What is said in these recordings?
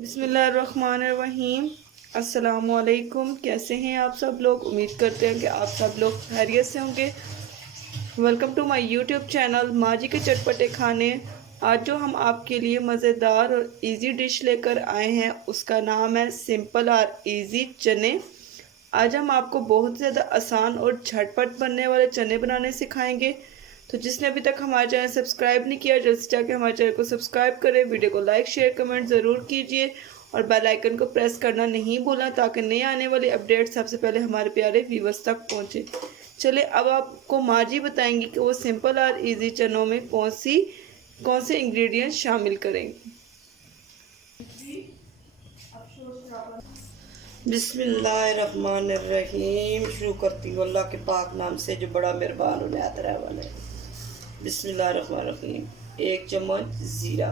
बिस्मिल्लाहिर्रहमानिर्रहीम। अस्सलामुअलैकुम। कैसे हैं आप सब लोग? उम्मीद करते हैं कि आप सब लोग खैरियत से होंगे। Welcome to my YouTube channel माजी के चटपटे खाने। आज जो हम आपके लिए मज़ेदार और इजी डिश लेकर आए हैं उसका नाम है सिंपल और इजी चने। आज हम आपको बहुत ज़्यादा आसान और झटपट बनने वाले चने बनाने सिखाएंगे। तो जिसने अभी तक हमारा चैनल सब्सक्राइब नहीं किया, जल्द से जाके हमारे चैनल को सब्सक्राइब करें, वीडियो को लाइक शेयर कमेंट ज़रूर कीजिए और बेल आइकन को प्रेस करना नहीं भूलना ताकि नए आने वाली अपडेट सबसे पहले हमारे प्यारे व्यूवर्स तक पहुंचे। चलिए अब आपको माँ जी बताएंगी कि वो सिंपल और इजी चनों में कौन से इंग्रेडिएंट्स शामिल करेंगे। बिस्मिल्लाहिर्रहमानिर्रहीम। शुरू करती हूँ अल्लाह के पाक नाम से जो बड़ा मेहरबान और निहायत रहम वाला है। बिस्मिल्लाहिर्रहमानिर्रहीम। 1 चम्मच ज़ीरा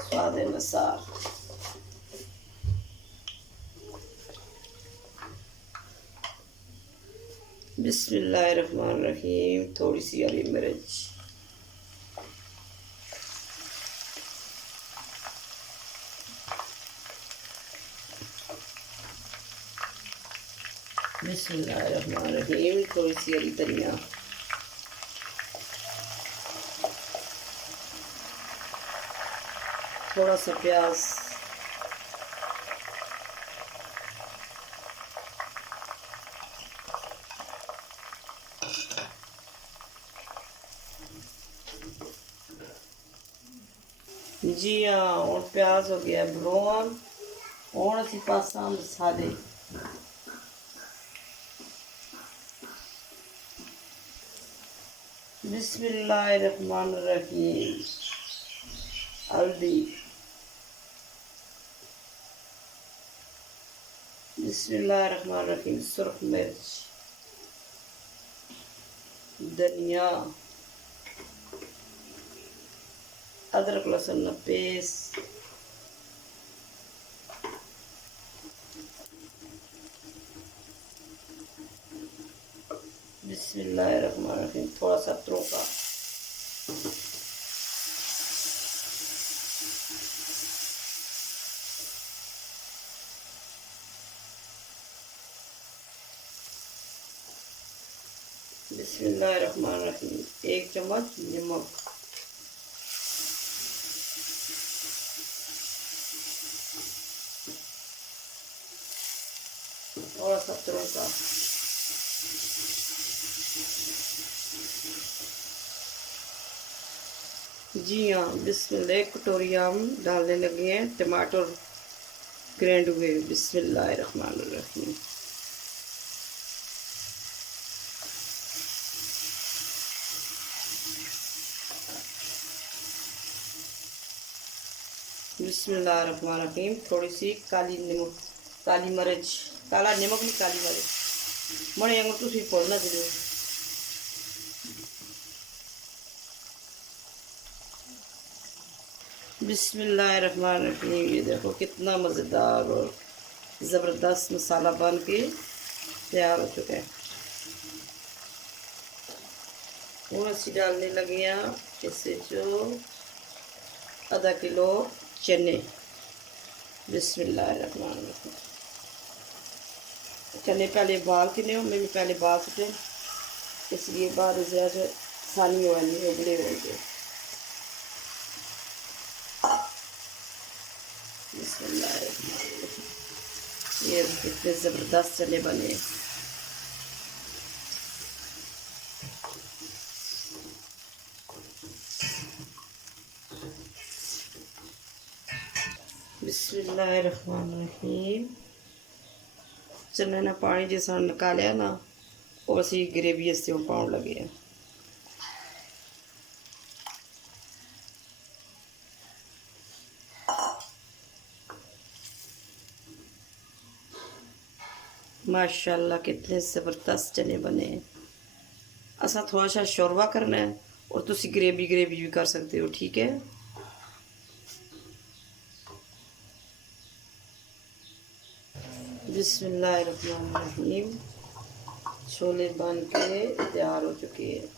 स्वाद अनुसार, बिस्मिल्लाहिर्रहमानिर्रहीम। थोड़ी सी हरी मिर्च, बिस्मिल्लाहिर्रहमानिर्रहीम। थोड़ी सी हरी धनिया, थोड़ा सा प्याज, जी हाँ। और प्याज हो गया ब्राउन। और असी पासा मसाले, बिस्मिल्लाहिर्रहमानिर्रहीम। हल्दी, बिस्मिल्लाहिर्रहमानिर्रहीम। सुर्ख मिर्च, धनिया, अदरक लहसुन का पेस्ट, बिस्मिल्लाहिर्रहमानिर्रहीम। थोड़ा सा तड़का, बिस्मिल्लाहिर्रहमानिर्रहीम। 1 चम्मच नमक, थोड़ा सा तड़का, जी हाँ। बिस्मिल्लाह। 1 कटोरी हम डालने लगे हैं टमाटर ग्राइंड हुए। बिस्मिल्लाहिर्रहमानिर्रहीम। बिस्मिल्लाहिर्रहमानिर्रहीम। थोड़ी सी काली मिर्च, काला नमक नहीं, काली मिर्च मणे अंग तुम बोलना जरूर। बिस्मिल्लाहिर्रहमानिर्रहीम। ये देखो कितना मज़ेदार और ज़बरदस्त मसाला बन के तैयार हो चुका है। और असी डालने लगे हैं इससे जो आधा किलो चने। बिस्मिल्लाहिर्रहमानिर्रहीम। चने पहले बाल के लिए मैं भी पहले बाल चुके, इसलिए बाद ज़्यादा आसानी हो जानी है उबले होंगे। बिस्मिल्लाहिर्रहमानिर्रहीम। ये कितने ज़बरदस्त चने बने। बिस्मिल्लाहिर्रहमानिर्रहीम। चने ना पानी जैसा निकालिया ना, और असी ग्रेवी से पाउन लगे हैं। माशाल्लाह कितने ज़बरदस्त चने बने हैं। असा थोड़ा सा शोरबा करना है और तुसी ग्रेवी भी कर सकते हो, ठीक है। बिस्मिल्लाहिर्रहमानिर्रहीम। छोले बन के तैयार हो चुके हैं।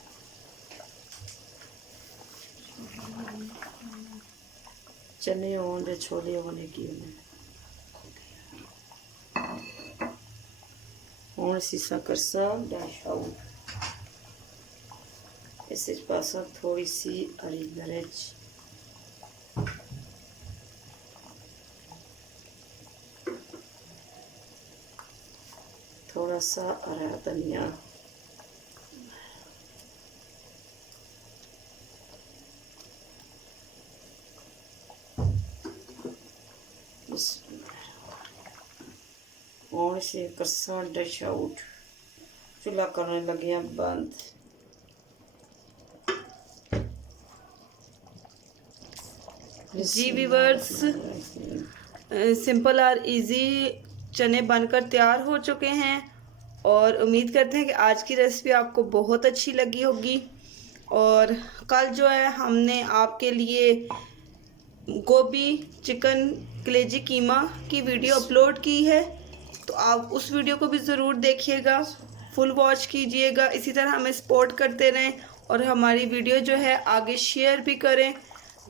चने हों या छोले होने की हूँ सीसा करसा डैश आउट इस पासा थोड़ी सी हरी मिर्च थोड़ा सा हरा धनिया और से करसा डिश आउट चूल्हा करने लगे हैं बंद। जी व्यूअर्स, सिंपल और इजी चने बनकर तैयार हो चुके हैं और उम्मीद करते हैं कि आज की रेसिपी आपको बहुत अच्छी लगी होगी। और कल जो है हमने आपके लिए गोभी चिकन कलेजी कीमा की वीडियो अपलोड की है, तो आप उस वीडियो को भी ज़रूर देखिएगा, फुल वॉच कीजिएगा। इसी तरह हमें सपोर्ट करते रहें और हमारी वीडियो जो है आगे शेयर भी करें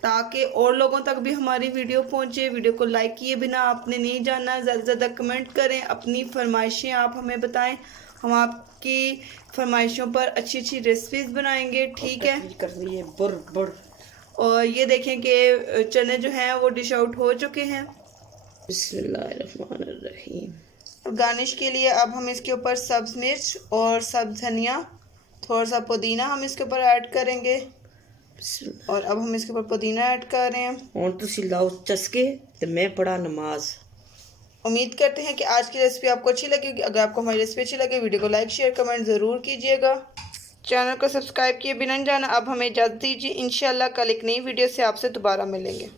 ताकि और लोगों तक भी हमारी वीडियो पहुंचे। वीडियो को लाइक किए बिना आपने नहीं जाना, ज़्यादा से ज़्यादा कमेंट करें, अपनी फरमाइशें आप हमें बताएं, हम आपकी फरमाइशों पर अच्छी अच्छी रेसिपीज़ बनाएंगे। ठीक है, कर लिए बुर बुर। और ये देखें कि चने जो हैं वो डिश आउट हो चुके हैं। बिस्मिल्लाहिर्रहमानिर्रहीम। गार्निश के लिए अब हम इसके ऊपर सब्ज़ मिर्च और सब्ज़ धनिया, थोड़ा सा पुदीना हम इसके ऊपर ऐड करेंगे। और अब हम इसके ऊपर पुदीना ऐड कर रहे हैं। और तुसी लाओ चस्के तो मैं पढ़ा नमाज। उम्मीद करते हैं कि आज की रेसिपी आपको अच्छी लगेगी। अगर आपको हमारी रेसिपी अच्छी लगे वीडियो को लाइक शेयर कमेंट ज़रूर कीजिएगा। चैनल को सब्सक्राइब किए बिना जाना। अब हमें इजाज़त दीजिए, इंशाल्लाह कल एक नई वीडियो से आपसे दोबारा मिलेंगे।